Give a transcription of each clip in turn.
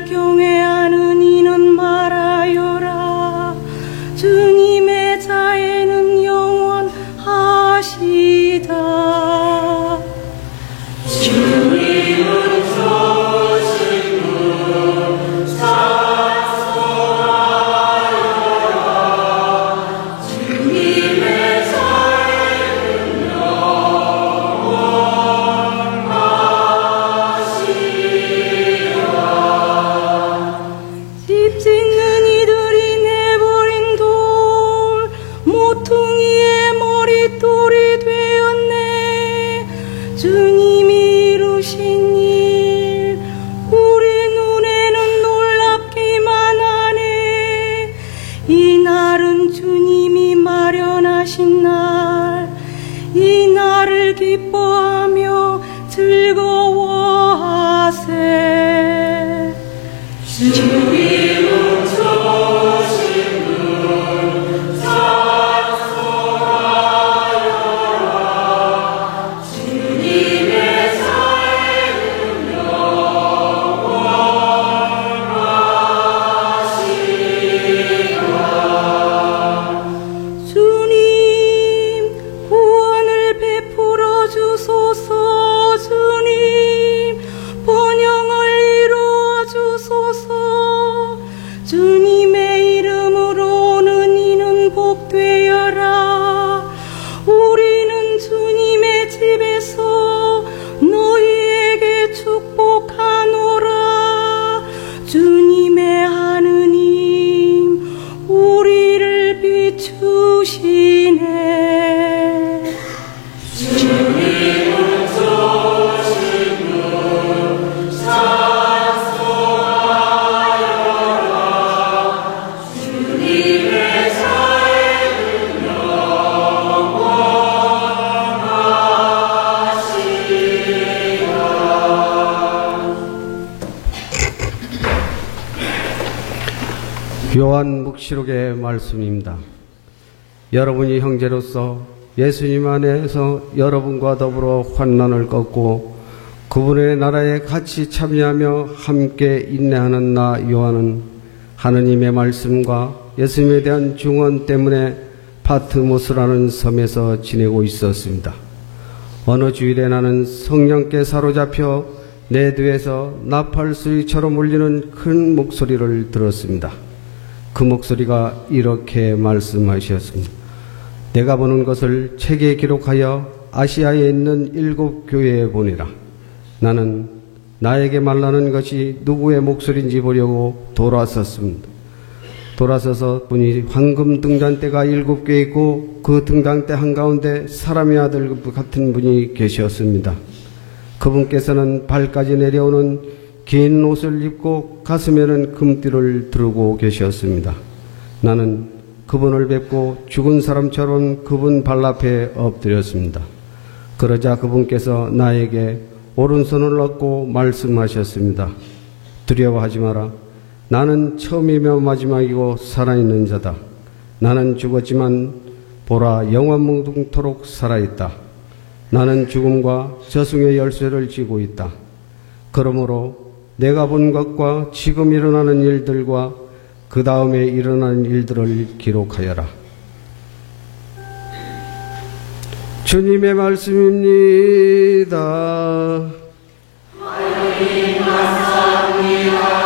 주님을 경외하는 이는 말하여라. 주님의 자애는 영원하시다. 주님은 좋으신 분 찬송하여라. 주님의 자애는 영원하시다. 집 짓는 이들이 내버린 돌 모퉁이의 머릿돌이 되었네. 주님이 이루신 일 우리 눈에는 놀랍기만 하네. 이 날은 주님이 마련하신 날, 이 날을 기뻐하며 즐거워하세. 주님은 좋으신 분 찬송하여라. 주님의 자애는 영원하시다. 주님 구원을 베풀어 주소서. 주님 번영을 이루어 주소서. 주님의 이름으로 오는 이는 복되어라. 우리는 주님의 집에서 너희에게 축복하노라. 주님의 하느님 우리를 비추시네. 주님은 좋으신 분 찬송하여라. 주님의 자애는 영원하시다. 요한 묵시록의 말씀입니다. 여러분이 형제로서 예수님 안에서 여러분과 더불어 환난을 꺾고 그분의 나라에 같이 참여하며 함께 인내하는 나 요한은 하느님의 말씀과 예수님에 대한 증언 때문에 파트모스라는 섬에서 지내고 있었습니다. 어느 주일에 나는 성령께 사로잡혀 내 뒤에서 나팔수리처럼 울리는 큰 목소리를 들었습니다. 그 목소리가 이렇게 말씀하셨습니다. 내가 보는 것을 책에 기록하여 아시아에 있는 7 교회에 보내라. 나는 나에게 말하는 것이 누구의 목소리인지 보려고 돌아섰습니다. 돌아서서 보니 황금 등잔대가 7개 있고 그 등잔대 한가운데 사람의 아들 같은 분이 계셨습니다. 그분께서는 발까지 내려오는 긴 옷을 입고 가슴에는 금띠를 두르고 계셨습니다. 나는 그분을 뵙고 죽은 사람처럼 그분 발 앞에 엎드렸습니다. 그러자 그분께서 나에게 오른손을 얻고 말씀하셨습니다. 두려워하지 마라. 나는 처음이며 마지막이고 살아있는 자다. 나는 죽었지만 보라 영원무궁토록 살아있다. 나는 죽음과 저승의 열쇠를 쥐고 있다. 그러므로 내가 본 것과 지금 일어나는 일들과 그 다음에 일어나는 일들을 기록하여라. 주님의 말씀입니다. 하나님 감사합니다.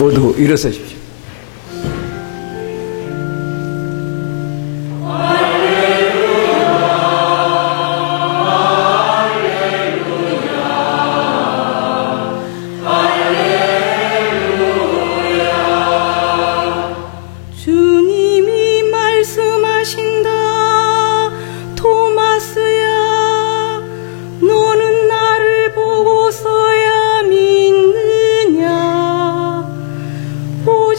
모두 일어서십시오. 주님이 말씀하신다. 토마스야, 너는 나를 보고서야 믿느냐. 보지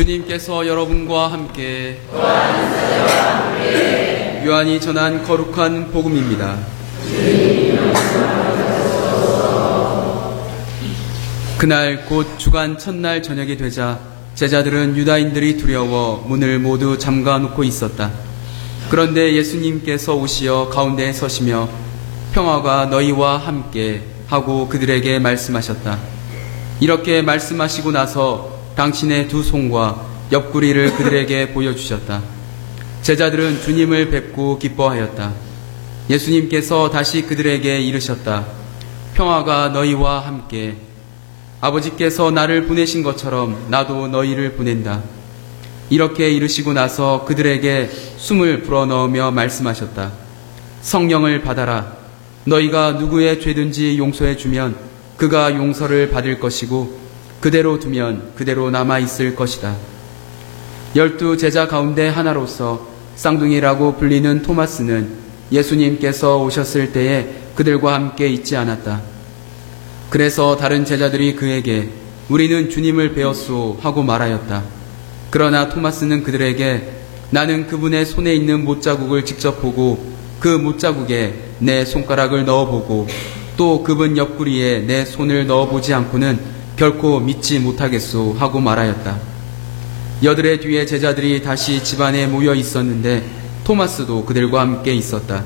주님께서 여러분과 함께 요한이 전한 거룩한 복음입니다. 그날 곧 주간 첫날 저녁이 되자 제자들은 유다인들이 두려워 문을 모두 잠가 놓고 있었다. 그런데 예수님께서 오시어 가운데에 서시며 평화가 너희와 함께 하고 그들에게 말씀하셨다. 이렇게 말씀하시고 나서 당신의 두 손과 옆구리를 그들에게 보여주셨다. 제자들은 주님을 뵙고 기뻐하였다. 예수님께서 다시 그들에게 이르셨다. 평화가 너희와 함께. 아버지께서 나를 보내신 것처럼 나도 너희를 보낸다. 이렇게 이르시고 나서 그들에게 숨을 불어넣으며 말씀하셨다. 성령을 받아라. 너희가 누구의 죄든지 용서해 주면 그가 용서를 받을 것이고 그대로 두면 그대로 남아있을 것이다. 12 제자 가운데 하나로서 쌍둥이라고 불리는 토마스는 예수님께서 오셨을 때에 그들과 함께 있지 않았다. 그래서 다른 제자들이 그에게 우리는 주님을 배웠소 하고 말하였다. 그러나 토마스는 그들에게 나는 그분의 손에 있는 못자국을 직접 보고 그 못자국에 내 손가락을 넣어보고 또 그분 옆구리에 내 손을 넣어보지 않고는 결코 믿지 못하겠소 하고 말하였다. 여드레 뒤에 제자들이 다시 집안에 모여 있었는데 토마스도 그들과 함께 있었다.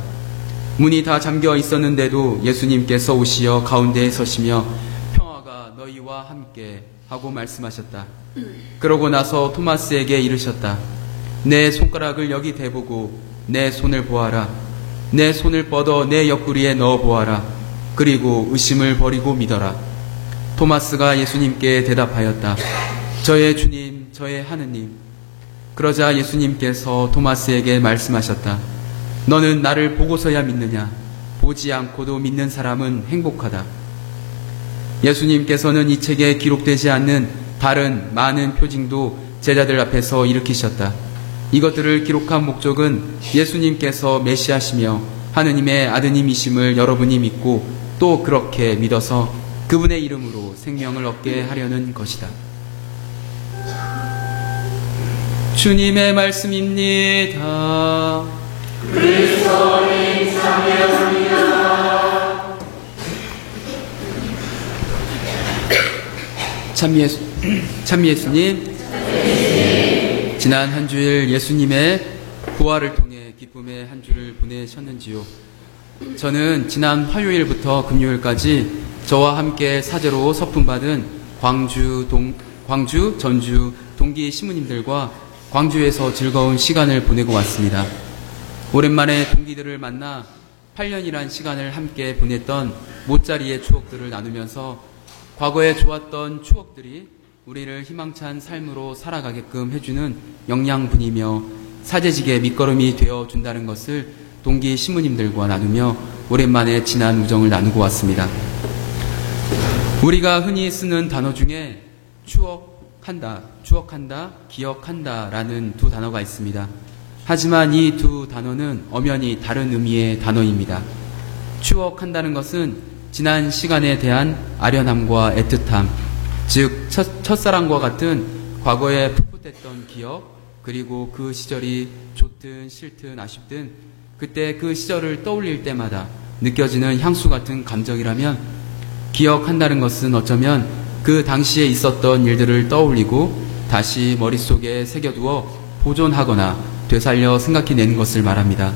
문이 다 잠겨 있었는데도 예수님께서 오시어 가운데에 서시며 평화가 너희와 함께 하고 말씀하셨다. 그러고 나서 토마스에게 이르셨다. 내 손가락을 여기 대보고 내 손을 보아라. 내 손을 뻗어 내 옆구리에 넣어 보아라. 그리고 의심을 버리고 믿어라. 토마스가 예수님께 대답하였다. 저의 주님, 저의 하느님. 그러자 예수님께서 토마스에게 말씀하셨다. 너는 나를 보고서야 믿느냐? 보지 않고도 믿는 사람은 행복하다. 예수님께서는 이 책에 기록되지 않는 다른 많은 표징도 제자들 앞에서 일으키셨다. 이것들을 기록한 목적은 예수님께서 메시아시며 하느님의 아드님이심을 여러분이 믿고 또 그렇게 믿어서 그분의 이름으로 생명을 얻게 하려는 것이다. 주님의 말씀입니다. 그리스도님 참여합니다. 참 예수님, 지난 한 주일 예수님의 부활을 통해 기쁨의 한 주를 보내셨는지요? 저는 지난 화요일부터 금요일까지 저와 함께 사제로 서품받은 광주, 전주, 동기 신부님들과 광주에서 즐거운 시간을 보내고 왔습니다. 오랜만에 동기들을 만나 8년이란 시간을 함께 보냈던 못자리의 추억들을 나누면서 과거에 좋았던 추억들이 우리를 희망찬 삶으로 살아가게끔 해주는 영양분이며 사제직의 밑거름이 되어준다는 것을 동기 신부님들과 나누며 오랜만에 지난 우정을 나누고 왔습니다. 우리가 흔히 쓰는 단어 중에 추억한다, 기억한다 라는 두 단어가 있습니다. 하지만 이 두 단어는 엄연히 다른 의미의 단어입니다. 추억한다는 것은 지난 시간에 대한 아련함과 애틋함, 즉 첫사랑과 같은 과거에 풋풋했던 기억, 그리고 그 시절이 좋든 싫든 아쉽든 그때 그 시절을 떠올릴 때마다 느껴지는 향수 같은 감정이라면, 기억한다는 것은 어쩌면 그 당시에 있었던 일들을 떠올리고 다시 머릿속에 새겨두어 보존하거나 되살려 생각해내는 것을 말합니다.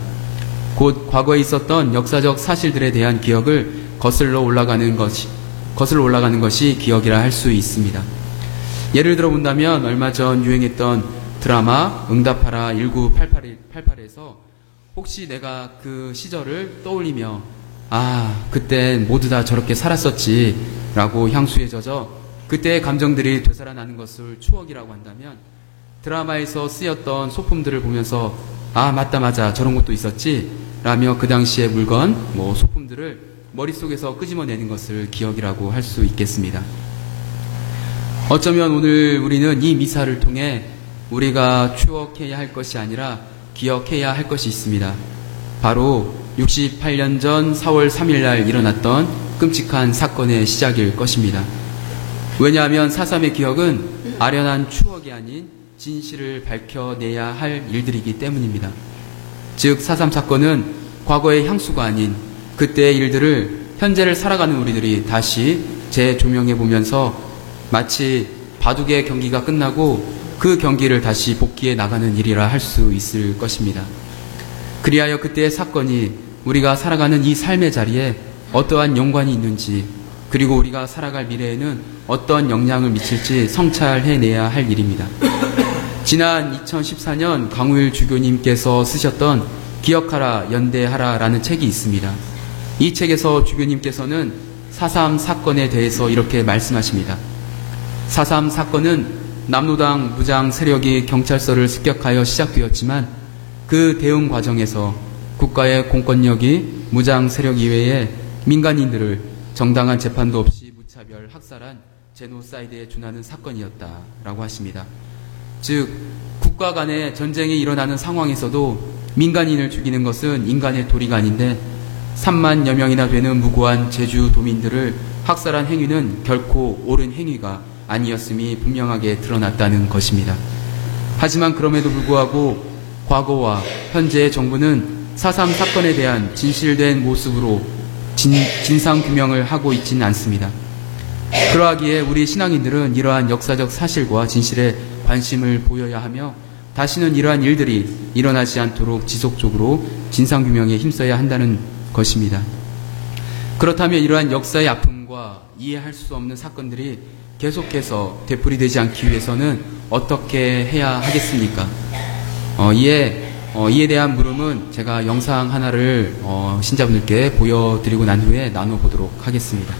곧 과거에 있었던 역사적 사실들에 대한 기억을 거슬러 올라가는 것이 기억이라 할 수 있습니다. 예를 들어 본다면 얼마 전 유행했던 드라마 응답하라 1988에서 혹시 내가 그 시절을 떠올리며 그때 모두 다 저렇게 살았었지 라고 향수에 젖어 그때의 감정들이 되살아나는 것을 추억이라고 한다면, 드라마에서 쓰였던 소품들을 보면서 맞다 저런 것도 있었지 라며 그 당시의 물건, 소품들을 머릿속에서 끄집어내는 것을 기억이라고 할 수 있겠습니다. 어쩌면 오늘 우리는 이 미사를 통해 우리가 추억해야 할 것이 아니라 기억해야 할 것이 있습니다. 바로 68년 전 4월 3일 날 일어났던 끔찍한 사건의 시작일 것입니다. 왜냐하면 4.3의 기억은 아련한 추억이 아닌 진실을 밝혀내야 할 일들이기 때문입니다. 즉 4.3 사건은 과거의 향수가 아닌 그때의 일들을 현재를 살아가는 우리들이 다시 재조명해 보면서 마치 바둑의 경기가 끝나고 그 경기를 다시 복귀해 나가는 일이라 할 수 있을 것입니다. 그리하여 그때의 사건이 우리가 살아가는 이 삶의 자리에 어떠한 연관이 있는지, 그리고 우리가 살아갈 미래에는 어떤 영향을 미칠지 성찰해내야 할 일입니다. 지난 2014년 강우일 주교님께서 쓰셨던 기억하라 연대하라 라는 책이 있습니다. 이 책에서 주교님께서는 4.3 사건에 대해서 이렇게 말씀하십니다. 4.3 사건은 남로당 무장 세력이 경찰서를 습격하여 시작되었지만 그 대응 과정에서 국가의 공권력이 무장 세력 이외의 민간인들을 정당한 재판도 없이 무차별 학살한 제노사이드에 준하는 사건이었다라고 하십니다. 즉 국가 간의 전쟁이 일어나는 상황에서도 민간인을 죽이는 것은 인간의 도리가 아닌데 3만여 명이나 되는 무고한 제주 도민들을 학살한 행위는 결코 옳은 행위가 아니었음이 분명하게 드러났다는 것입니다. 하지만 그럼에도 불구하고 과거와 현재의 정부는 4.3 사건에 대한 진실된 모습으로 진상규명을 하고 있지는 않습니다. 그러하기에 우리 신앙인들은 이러한 역사적 사실과 진실에 관심을 보여야 하며 다시는 이러한 일들이 일어나지 않도록 지속적으로 진상규명에 힘써야 한다는 것입니다. 그렇다면 이러한 역사의 아픔과 이해할 수 없는 사건들이 계속해서 되풀이되지 않기 위해서는 어떻게 해야 하겠습니까? 이에 대한 물음은 제가 영상 하나를 신자분들께 보여드리고 난 후에 나눠보도록 하겠습니다.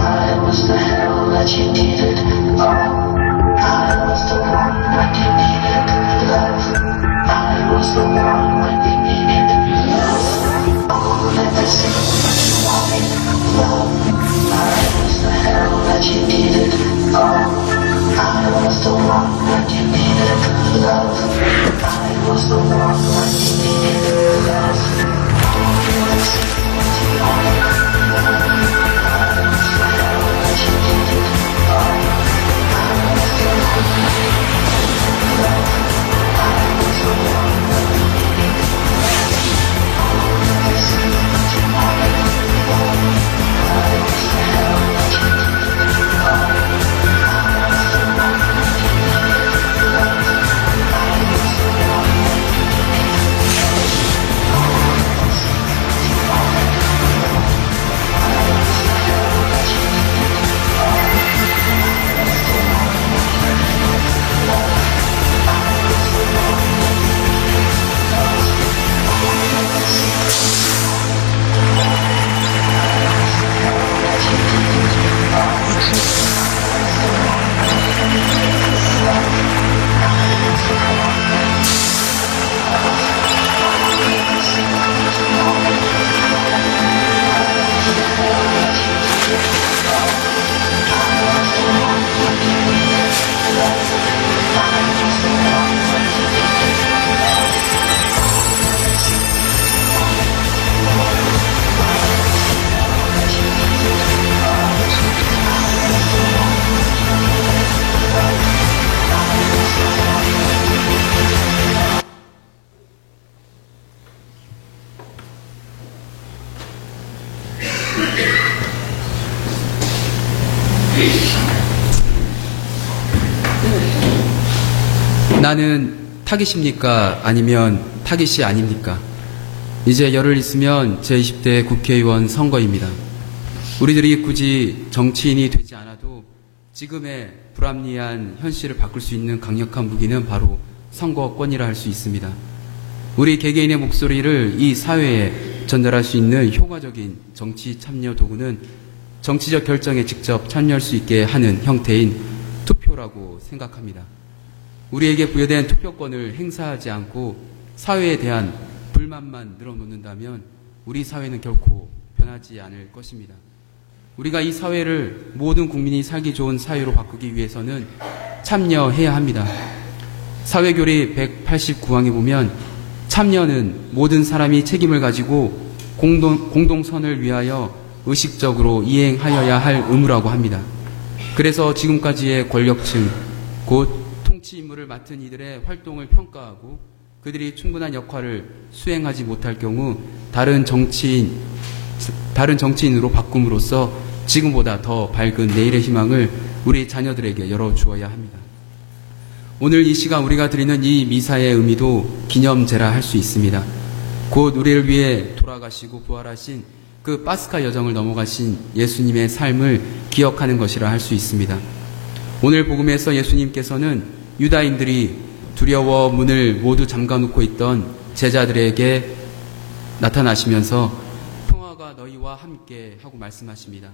I was the hell that you needed. I was the one 나는 타깃입니까? 아니면 타깃이 아닙니까? 이제 열흘 있으면 제20대 국회의원 선거입니다. 우리들이 굳이 정치인이 되지 않아도 지금의 불합리한 현실을 바꿀 수 있는 강력한 무기는 바로 선거권이라 할 수 있습니다. 우리 개개인의 목소리를 이 사회에 전달할 수 있는 효과적인 정치 참여 도구는 정치적 결정에 직접 참여할 수 있게 하는 형태인 투표라고 생각합니다. 우리에게 부여된 투표권을 행사하지 않고 사회에 대한 불만만 늘어놓는다면 우리 사회는 결코 변하지 않을 것입니다. 우리가 이 사회를 모든 국민이 살기 좋은 사회로 바꾸기 위해서는 참여해야 합니다. 사회교리 189항에 보면 참여는 모든 사람이 책임을 가지고 공동선을 위하여 의식적으로 이행하여야 할 의무라고 합니다. 그래서 지금까지의 권력층, 곧 통치 임무를 맡은 이들의 활동을 평가하고 그들이 충분한 역할을 수행하지 못할 경우 다른 정치인으로 바꿈으로써 지금보다 더 밝은 내일의 희망을 우리 자녀들에게 열어주어야 합니다. 오늘 이 시간 우리가 드리는 이 미사의 의미도 기념제라 할 수 있습니다. 곧 우리를 위해 돌아가시고 부활하신 그 파스카 여정을 넘어가신 예수님의 삶을 기억하는 것이라 할 수 있습니다. 오늘 복음에서 예수님께서는 유다인들이 두려워 문을 모두 잠가놓고 있던 제자들에게 나타나시면서 평화가 너희와 함께 하고 말씀하십니다.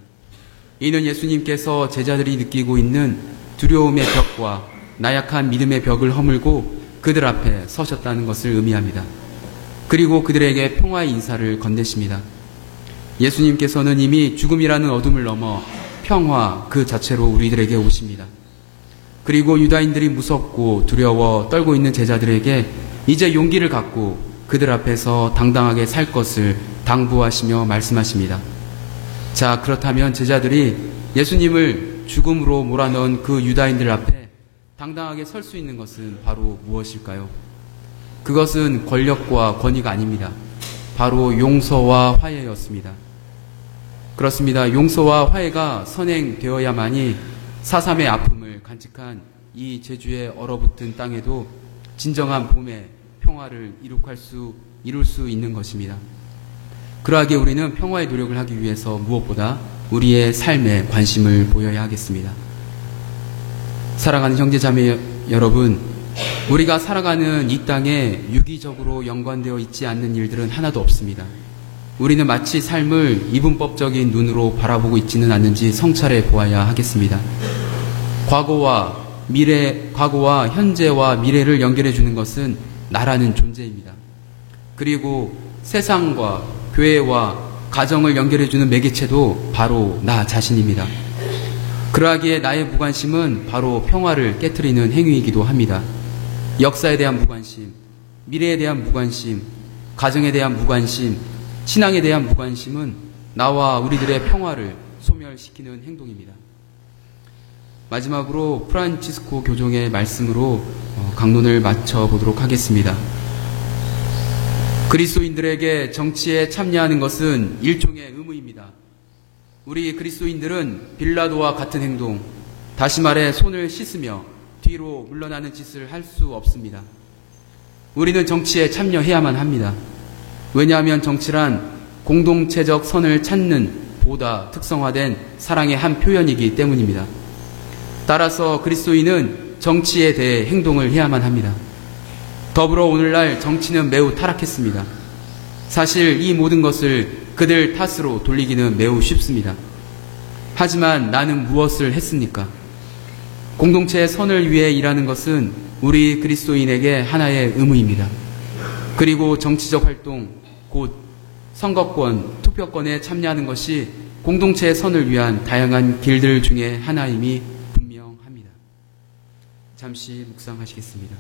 이는 예수님께서 제자들이 느끼고 있는 두려움의 벽과 나약한 믿음의 벽을 허물고 그들 앞에 서셨다는 것을 의미합니다. 그리고 그들에게 평화의 인사를 건네십니다. 예수님께서는 이미 죽음이라는 어둠을 넘어 평화 그 자체로 우리들에게 오십니다. 그리고 유다인들이 무섭고 두려워 떨고 있는 제자들에게 이제 용기를 갖고 그들 앞에서 당당하게 살 것을 당부하시며 말씀하십니다. 자, 그렇다면 제자들이 예수님을 죽음으로 몰아넣은 그 유다인들 앞에 당당하게 설 수 있는 것은 바로 무엇일까요? 그것은 권력과 권위가 아닙니다. 바로 용서와 화해였습니다. 그렇습니다. 용서와 화해가 선행되어야만이 4.3의 아픔을 간직한 이 제주의 얼어붙은 땅에도 진정한 봄의 평화를 이룰 수 있는 것입니다. 그러하기에 우리는 평화의 노력을 하기 위해서 무엇보다 우리의 삶에 관심을 보여야 하겠습니다. 사랑하는 형제자매 여러분, 우리가 살아가는 이 땅에 유기적으로 연관되어 있지 않는 일들은 하나도 없습니다. 우리는 마치 삶을 이분법적인 눈으로 바라보고 있지는 않는지 성찰해 보아야 하겠습니다. 과거와 현재와 미래를 연결해 주는 것은 나라는 존재입니다. 그리고 세상과 교회와 가정을 연결해주는 매개체도 바로 나 자신입니다. 그러하기에 나의 무관심은 바로 평화를 깨트리는 행위이기도 합니다. 역사에 대한 무관심, 미래에 대한 무관심, 가정에 대한 무관심, 신앙에 대한 무관심은 나와 우리들의 평화를 소멸시키는 행동입니다. 마지막으로 프란치스코 교종의 말씀으로 강론을 마쳐보도록 하겠습니다. 그리스도인들에게 정치에 참여하는 것은 일종의 의무입니다. 우리 그리스도인들은 빌라도와 같은 행동, 다시 말해 손을 씻으며 뒤로 물러나는 짓을 할 수 없습니다. 우리는 정치에 참여해야만 합니다. 왜냐하면 정치란 공동체적 선을 찾는 보다 특성화된 사랑의 한 표현이기 때문입니다. 따라서 그리스도인은 정치에 대해 행동을 해야만 합니다. 더불어 오늘날 정치는 매우 타락했습니다. 사실 이 모든 것을 그들 탓으로 돌리기는 매우 쉽습니다. 하지만 나는 무엇을 했습니까? 공동체의 선을 위해 일하는 것은 우리 그리스도인에게 하나의 의무입니다. 그리고 정치적 활동, 곧 선거권, 투표권에 참여하는 것이 공동체의 선을 위한 다양한 길들 중에 하나임이 분명합니다. 잠시 묵상하시겠습니다.